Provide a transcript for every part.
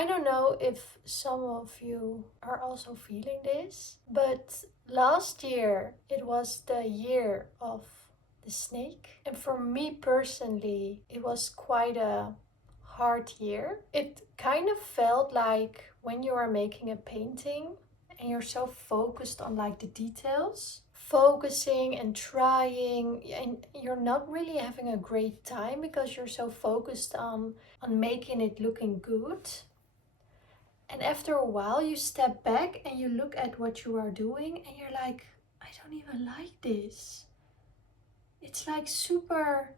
I don't know if some of you are also feeling this, but last year it was the year of the snake. And for me personally, it was quite a hard year. It kind of felt like when you are making a painting and you're so focused on like the details, focusing and trying, and you're not really having a great time because you're so focused on making it looking good. And after a while, you step back and you look at what you are doing and you're like, I don't even like this. It's like super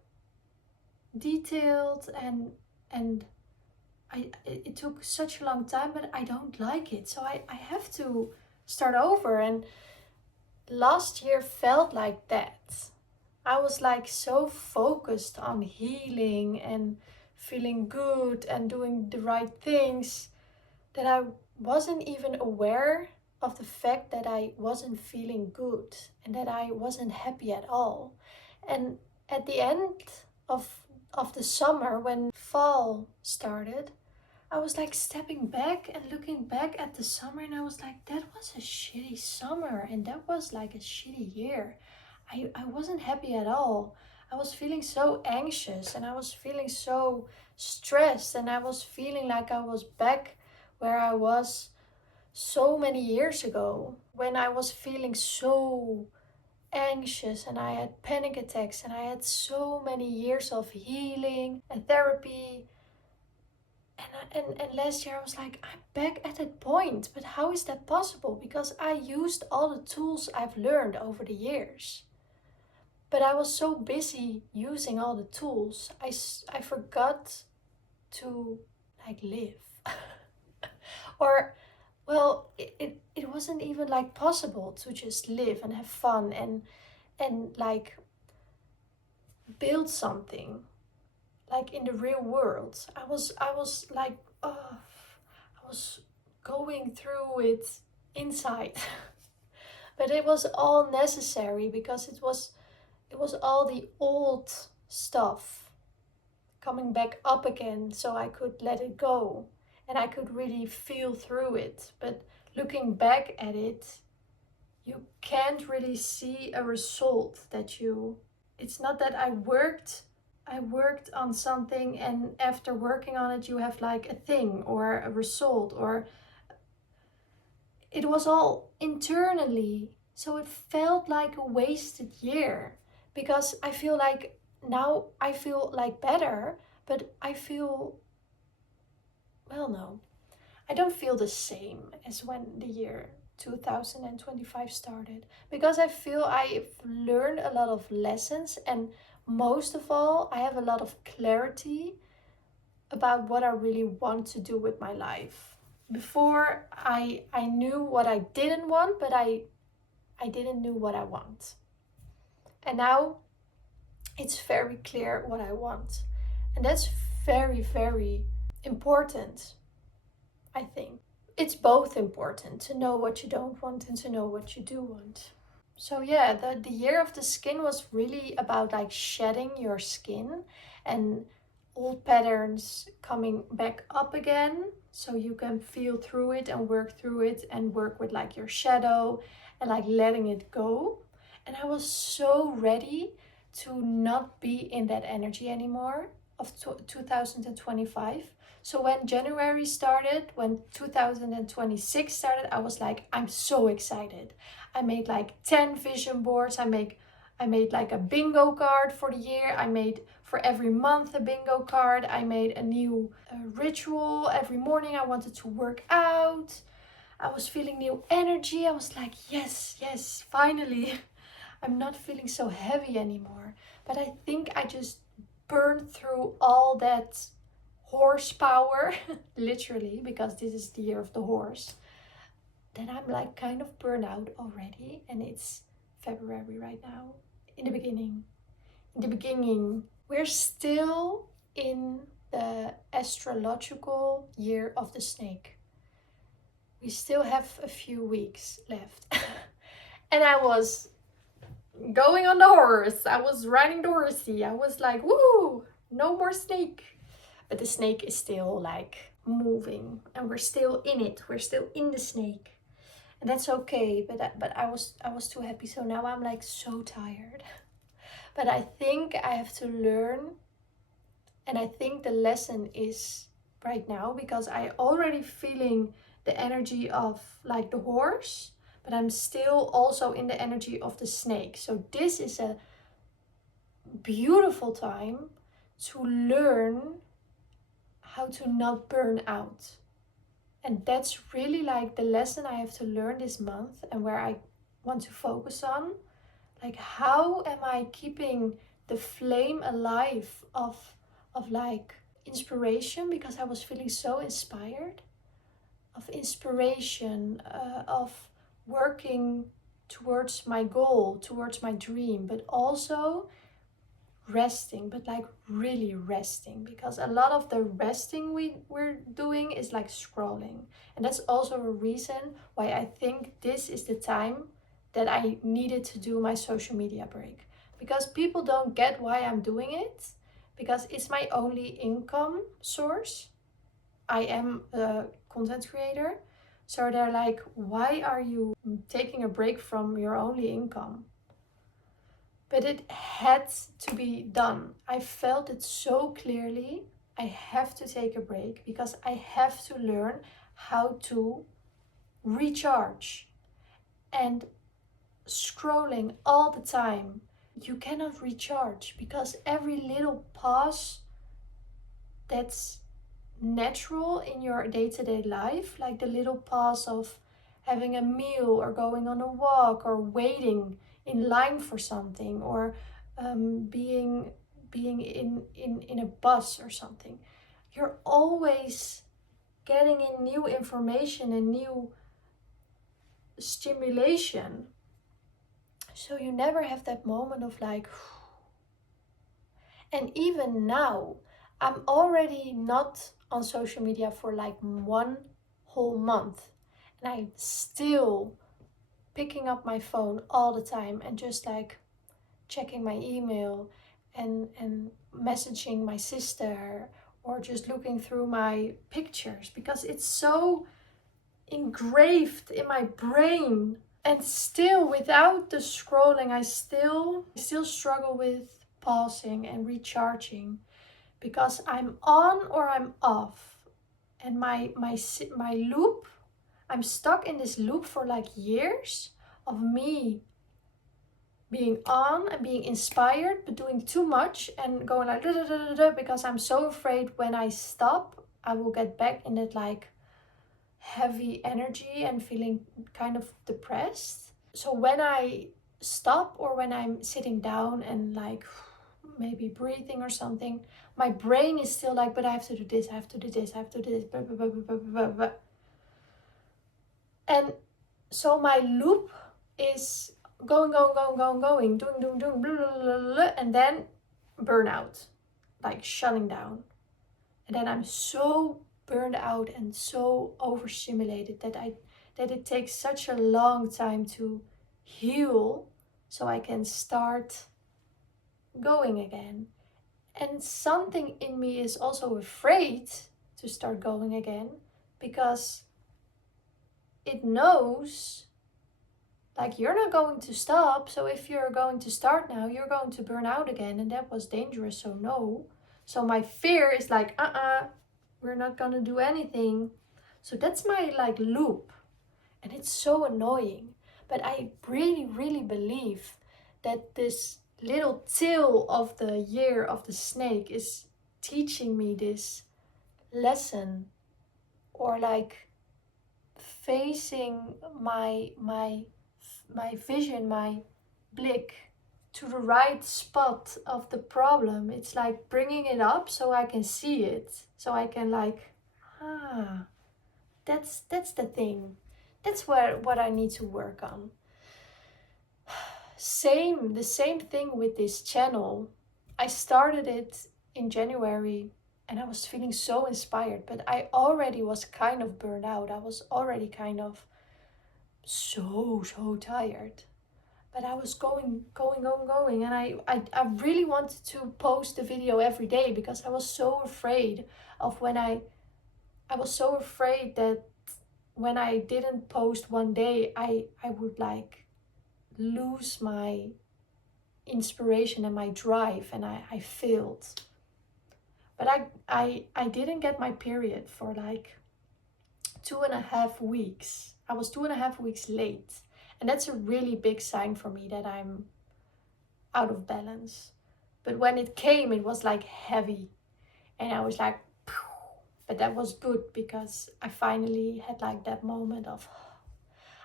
detailed and it took such a long time, but I don't like it. So I have to start over. And last year felt like that. I was like so focused on healing and feeling good and doing the right things that I wasn't even aware of the fact that I wasn't feeling good and that I wasn't happy at all. And at the end of the summer, when fall started, I was like stepping back and looking back at the summer, and I was like, that was a shitty summer and that was like a shitty year. I wasn't happy at all. I was feeling so anxious and I was feeling so stressed, and I was feeling like I was back where I was so many years ago when I was feeling so anxious and I had panic attacks and I had so many years of healing and therapy. And last year I was like, I'm back at that point, but how is that possible? Because I used all the tools I've learned over the years. But I was so busy using all the tools, I forgot to like live. Or, well, it wasn't even like possible to just live and have fun and like build something like in the real world. I was like, oh, I was going through it inside. But it was all necessary because it was all the old stuff coming back up again, so I could let it go and I could really feel through it. But looking back at it, you can't really see a result that you it's not that I worked on something and after working on it you have like a thing or a result, or it was all internally. So it felt like a wasted year because I feel like now I feel like better, but I feel, well, no, I don't feel the same as when the year 2025 started, because I feel I've learned a lot of lessons, and most of all, I have a lot of clarity about what I really want to do with my life. Before I knew what I didn't want, but I didn't know what I want. And now it's very clear what I want. And that's very, very important, I think. It's both important to know what you don't want and to know what you do want. So yeah, the year of the skin was really about like shedding your skin and old patterns coming back up again, so you can feel through it and work through it and work with like your shadow and like letting it go. And I was so ready to not be in that energy anymore of 2025. So when January started, when 2026 started, I was like, I'm so excited. I made like 10 vision boards. I made like a bingo card for the year. I made for every month a bingo card. I made a new ritual. Every morning I wanted to work out. I was feeling new energy. I was like, yes, yes, finally. I'm not feeling so heavy anymore. But I think I just burned through all that horsepower, literally, because this is the year of the horse. Then I'm like kind of burnout already, and it's February right now. In the beginning, we're still in the astrological year of the snake. We still have a few weeks left. And I was going on the horse. I was riding the horsey. I was like, woo, no more snake. But the snake is still like moving and we're still in it. We're still in the snake. And that's okay, but I was too happy. So now I'm like so tired. But I think I have to learn, and I think the lesson is right now, because I already feeling the energy of like the horse, but I'm still also in the energy of the snake. So this is a beautiful time to learn how to not burn out. And that's really like the lesson I have to learn this month, and where I want to focus on. Like, how am I keeping the flame alive of like inspiration, because I was feeling so inspired, of inspiration, of working towards my goal, towards my dream, but also resting, but like really resting, because a lot of the resting we're doing is like scrolling. And that's also a reason why I think this is the time that I needed to do my social media break, because people don't get why I'm doing it, because it's my only income source. I am a content creator, so they're like, why are you taking a break from your only income? But it had to be done. I felt it so clearly. I have to take a break, because I have to learn how to recharge. And scrolling all the time, you cannot recharge, because every little pause that's natural in your day-to-day life, like the little pause of having a meal or going on a walk or waiting in line for something, or being in a bus or something, you're always getting in new information and new stimulation. So you never have that moment of like, and even now, I'm already not on social media for like one whole month. And I'm still picking up my phone all the time and just like checking my email and messaging my sister, or just looking through my pictures, because it's so engraved in my brain. And still, without the scrolling, I still struggle with pausing and recharging, because I'm on or I'm off. And my loop, I'm stuck in this loop for like years of me being on and being inspired, but doing too much and going like da, da, da, da, da, because I'm so afraid when I stop, I will get back in that like heavy energy and feeling kind of depressed. So when I stop, or when I'm sitting down and like maybe breathing or something, my brain is still like, but I have to do this, I have to do this, I have to do this, blah, blah, blah, blah, blah, blah. And so my loop is going, doing, blah, blah, blah, blah, and then burnout, like shutting down. And then I'm so burned out and so overstimulated that it takes such a long time to heal, so I can start going again. And something in me is also afraid to start going again, because it knows like, you're not going to stop. So if you're going to start now, you're going to burn out again, and that was dangerous, so no. So my fear is like, we're not gonna do anything. So that's my like loop, and it's so annoying. But I really, really believe that this little tail of the year of the snake is teaching me this lesson, or like facing my vision, my blick to the right spot of the problem. It's like bringing it up so I can see it, so I can like, that's the thing. That's what I need to work on. The same thing with this channel. I started it in January and I was feeling so inspired, but I already was kind of burned out. I was already kind of so tired. But I was going, and I really wanted to post the video every day, because I was so afraid of when I I was so afraid that when I didn't post one day, I would like lose my inspiration and my drive, and I failed. But I didn't get my period for like 2.5 weeks. I was 2.5 weeks late. And that's a really big sign for me that I'm out of balance. But when it came, it was like heavy. And I was like, phew. But that was good because I finally had like that moment of,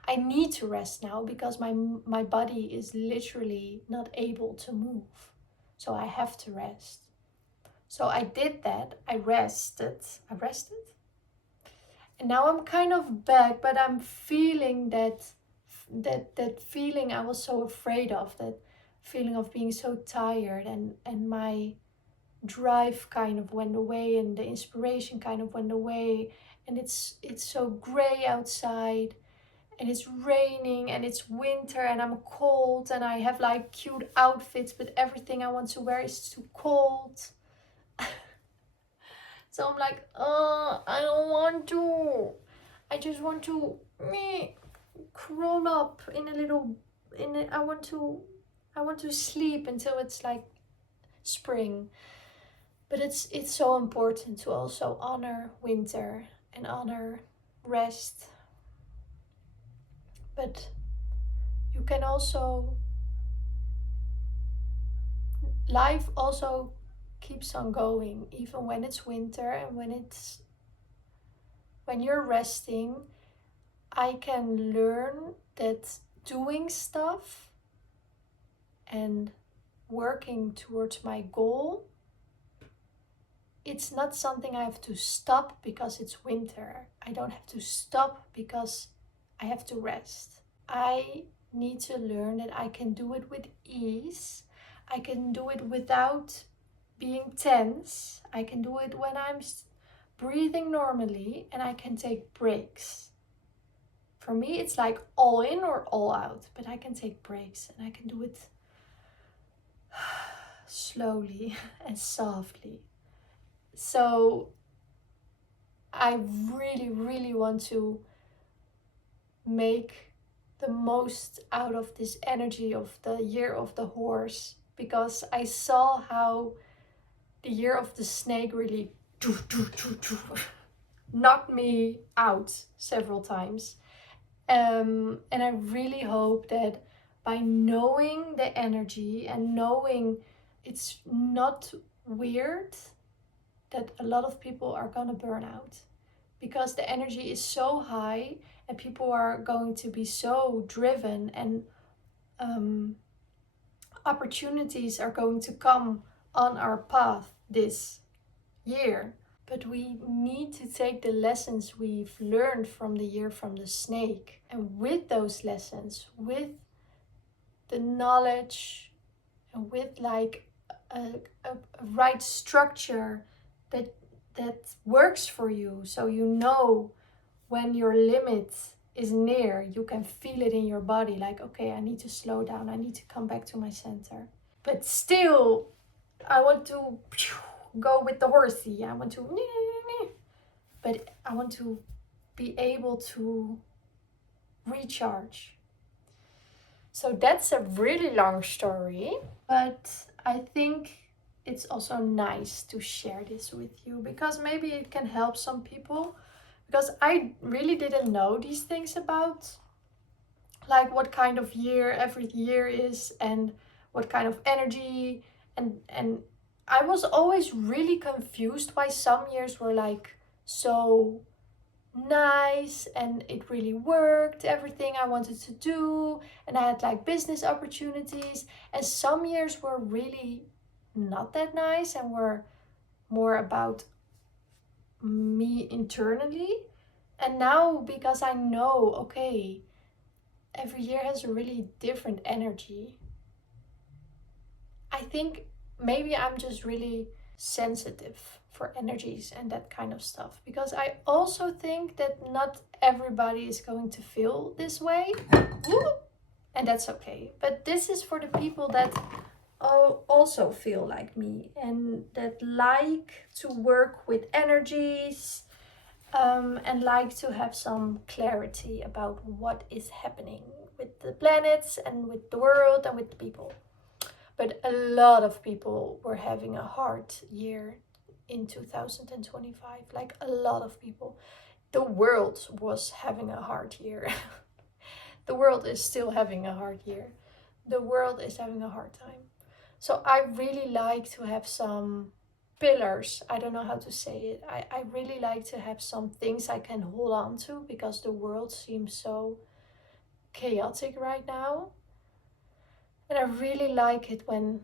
I need to rest now because my body is literally not able to move. So I have to rest. So I did that. I rested. And now I'm kind of back, but I'm feeling that feeling I was so afraid of, that feeling of being so tired, and my drive kind of went away, and the inspiration kind of went away, and it's so gray outside, and it's raining, and it's winter, and I'm cold, and I have like cute outfits, but everything I want to wear is too cold. So I'm like, I don't want to. I just want to crawl up in a little. I want to sleep until it's like spring. But it's so important to also honor winter and honor rest. But you can also, life also keeps on going even when it's winter, and when you're resting. I can learn that doing stuff and working towards my goal, it's not something I have to stop because it's winter. I don't have to stop because I have to rest. I need to learn that I can do it with ease. I can do it without being tense. I can do it when I'm breathing normally, and I can take breaks. For me, it's like all in or all out, but I can take breaks, and I can do it slowly and softly. So I really, really want to make the most out of this energy of the year of the horse, because I saw how the year of the snake really knocked me out several times. And I really hope that by knowing the energy and knowing it's not weird that a lot of people are gonna burn out, because the energy is so high and people are going to be so driven, and opportunities are going to come on our path this year. But we need to take the lessons we've learned from the year from the snake, and with those lessons, with the knowledge, and with like a right structure that works for you, so you know when your limit is near, you can feel it in your body, like, okay, I need to slow down, I need to come back to my center. But still, I want to go with the horsey. I want to, but I want to be able to recharge. So that's a really long story, but I think it's also nice to share this with you, because maybe it can help some people, because I really didn't know these things about like what kind of year every year is, and what kind of energy, and I was always really confused why some years were like so nice and it really worked, everything I wanted to do, and I had like business opportunities, and some years were really not that nice and were more about me internally. And now, because I know, okay, every year has a really different energy, I think maybe I'm just really sensitive for energies and that kind of stuff, because I also think that not everybody is going to feel this way. And that's okay. But this is for the people that also feel like me and that like to work with energies and like to have some clarity about what is happening with the planets and with the world and with the people. But a lot of people were having a hard year in 2025. Like a lot of people. The world was having a hard year. The world is still having a hard year. The world is having a hard time. So I really like to have some pillars. I don't know how to say it. I really like to have some things I can hold on to because the world seems so chaotic right now. And I really like it when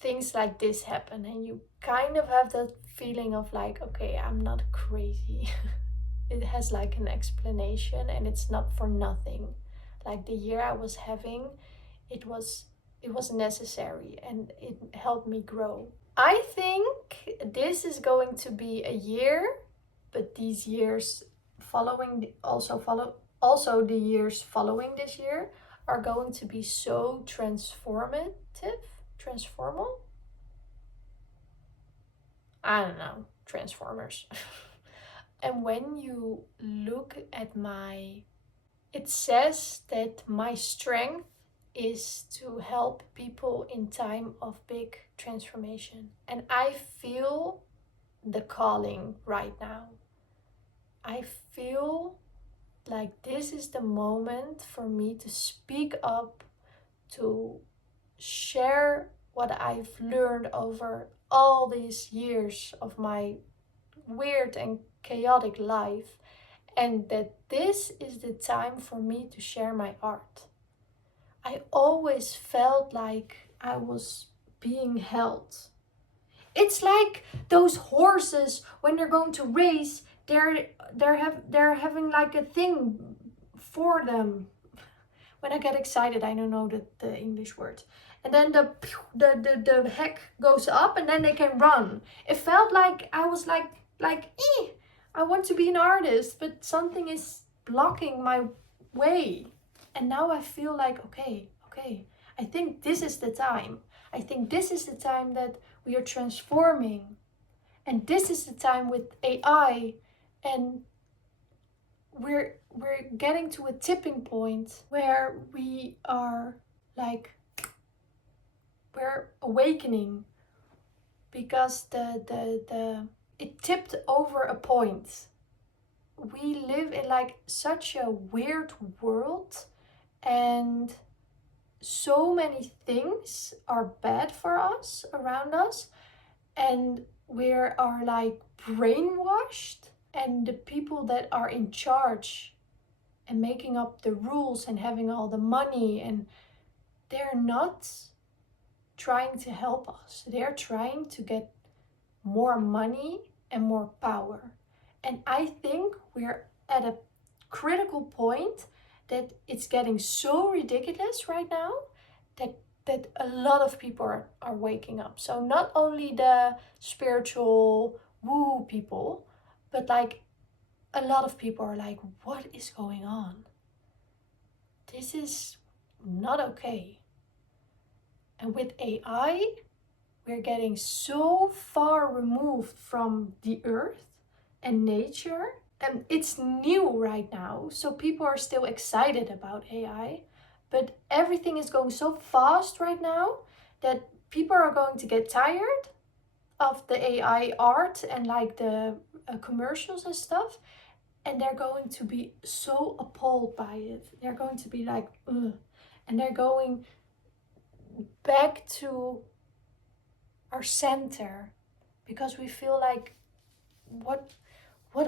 things like this happen and you kind of have that feeling of like, okay, I'm not crazy. It has like an explanation and it's not for nothing. Like the year I was having, it was it was necessary and it helped me grow. I think this is going to be a year, but these years also the years following this year are going to be so transformal. I don't know, Transformers. And when you look at it says that my strength is to help people in time of big transformation. And I feel the calling right now. I feel like this is the moment for me to speak up, to share what I've learned over all these years of my weird and chaotic life, and that this is the time for me to share my art. I always felt like I was being held. It's like those horses when they're going to race, they're having like a thing for them. When I get excited, I don't know the English word. And then the heck goes up and then they can run. It felt like I was I want to be an artist, but something is blocking my way. And now I feel like, okay, I think this is the time. I think this is the time that we are transforming. And this is the time with AI, and we're getting to a tipping point where we're awakening, because the it tipped over a point. We live in like such a weird world, and so many things are bad for us around us, and we are like brainwashed, and the people that are in charge and making up the rules and having all the money, and they're not trying to help us. They're trying to get more money and more power. And I think we're at a critical point that it's getting so ridiculous right now that a lot of people are waking up. So not only the spiritual woo people, but like a lot of people are like, what is going on? This is not okay. And with AI, we're getting so far removed from the earth and nature. And it's new right now, so people are still excited about AI. But everything is going so fast right now that people are going to get tired of the AI art and like the commercials and stuff. And they're going to be so appalled by it. They're going to be like, ugh. And they're going back to our center, because we feel like, what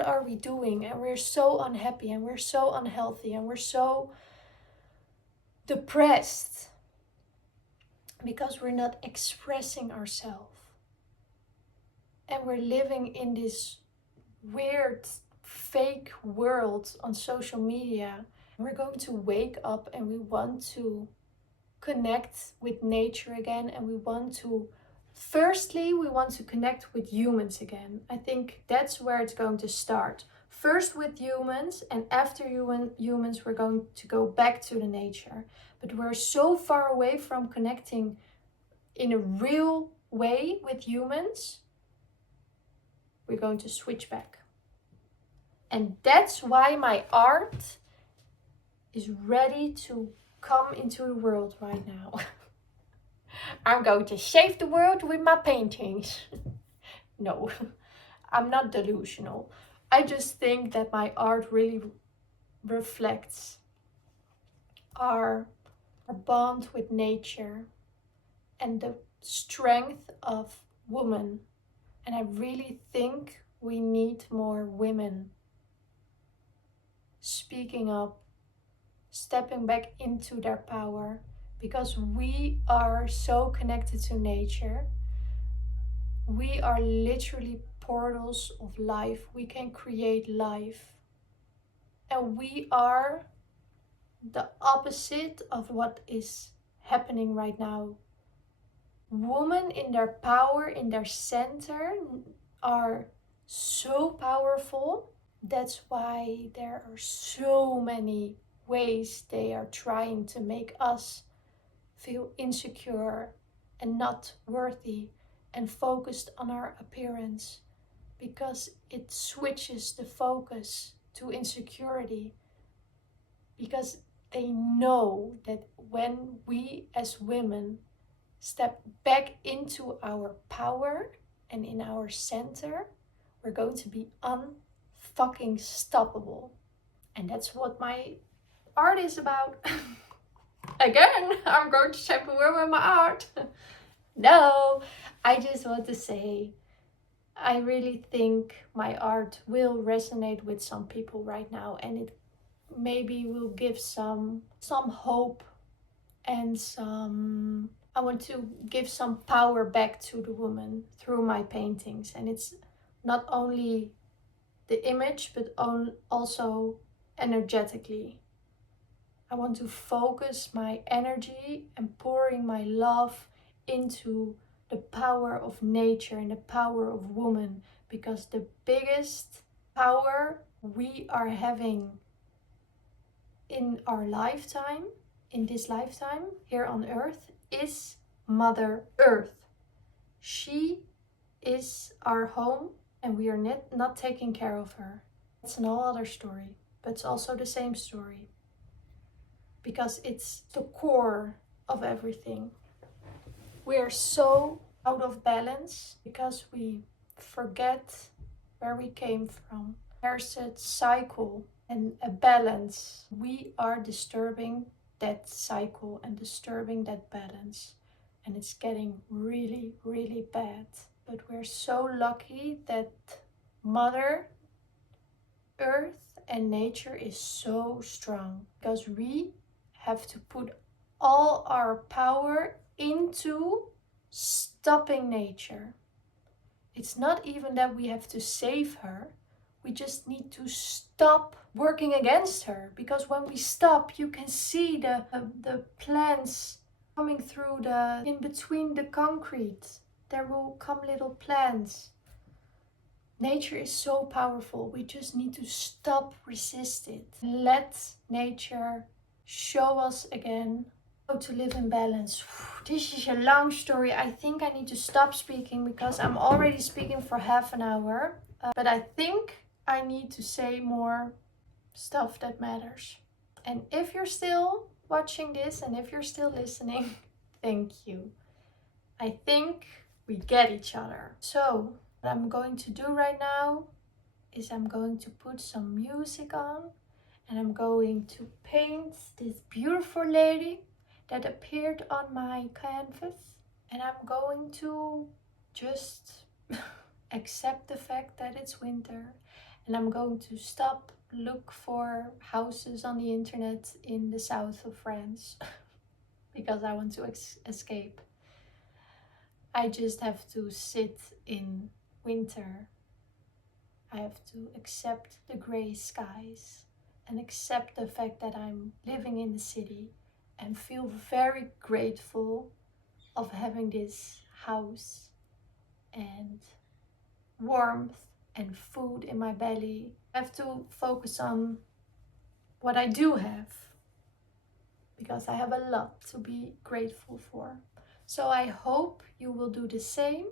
are we doing? And we're so unhappy and we're so unhealthy and we're so depressed because we're not expressing ourselves. And we're living in this weird fake world on social media. We're going to wake up and we want to connect with nature again, and we want to connect with humans again. I think that's where it's going to start. First with humans, and after humans, we're going to go back to the nature. But we're so far away from connecting in a real way with humans. We're going to switch back. And that's why my art is ready to come into the world right now. I'm going to save the world with my paintings. No, I'm not delusional. I just think that my art really reflects our bond with nature and the strength of women. And I really think we need more women speaking up, stepping back into their power, because we are so connected to nature. We are literally portals of life. We can create life. And we are the opposite of what is happening right now. Women in their power, in their center, are so powerful. That's why there are so many ways they are trying to make us feel insecure and not worthy and focused on our appearance, because it switches the focus to insecurity, because they know that when we as women step back into our power and in our center, we're going to be unfucking stoppable. And that's what my art is about. Again, I'm going to shape the world with my art. No, I just want to say, I really think my art will resonate with some people right now, and it maybe will give some hope and I want to give some power back to the woman through my paintings. And it's not only the image, but also energetically. I want to focus my energy and pouring my love into the power of nature and the power of woman, because the biggest power we are having in our lifetime, in this lifetime here on earth, is Mother Earth. She is our home and we are not taking care of her. It's an all other story, but it's also the same story, because it's the core of everything. We are so out of balance because we forget where we came from. There's a cycle and a balance. We are disturbing that cycle and disturbing that balance. And it's getting really, really bad. But we're so lucky that Mother Earth and nature is so strong, because we have to put all our power into stopping nature. It's not even that we have to save her. We just need to stop working against her, because when we stop, you can see the plants coming through in between the concrete. There will come little plants. Nature is so powerful. We just need to stop resist it. Let nature show us again how to live in balance. This is a long story. I think I need to stop speaking because I'm already speaking for half an hour. But I think I need to say more stuff that matters. And if you're still watching this and if you're still listening, thank you. I think we get each other. So what I'm going to do right now is I'm going to put some music on and I'm going to paint this beautiful lady that appeared on my canvas. And I'm going to just accept the fact that it's winter. And I'm going to look for houses on the internet in the south of France because I want to escape. I just have to sit in winter. I have to accept the gray skies and accept the fact that I'm living in the city and feel very grateful of having this house and warmth and food in my belly. I have to focus on what I do have, because I have a lot to be grateful for. So I hope you will do the same.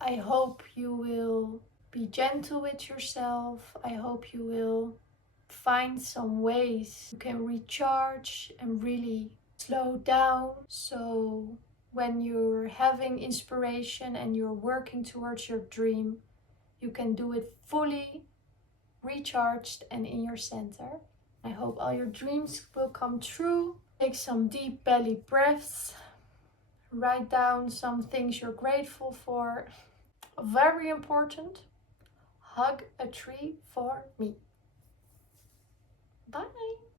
I hope you will be gentle with yourself. I hope you will find some ways you can recharge and really slow down. So when you're having inspiration and you're working towards your dream, you can do it fully recharged and in your center. I hope all your dreams will come true. Take some deep belly breaths. Write down some things you're grateful for. Very important, hug a tree for me. Bye.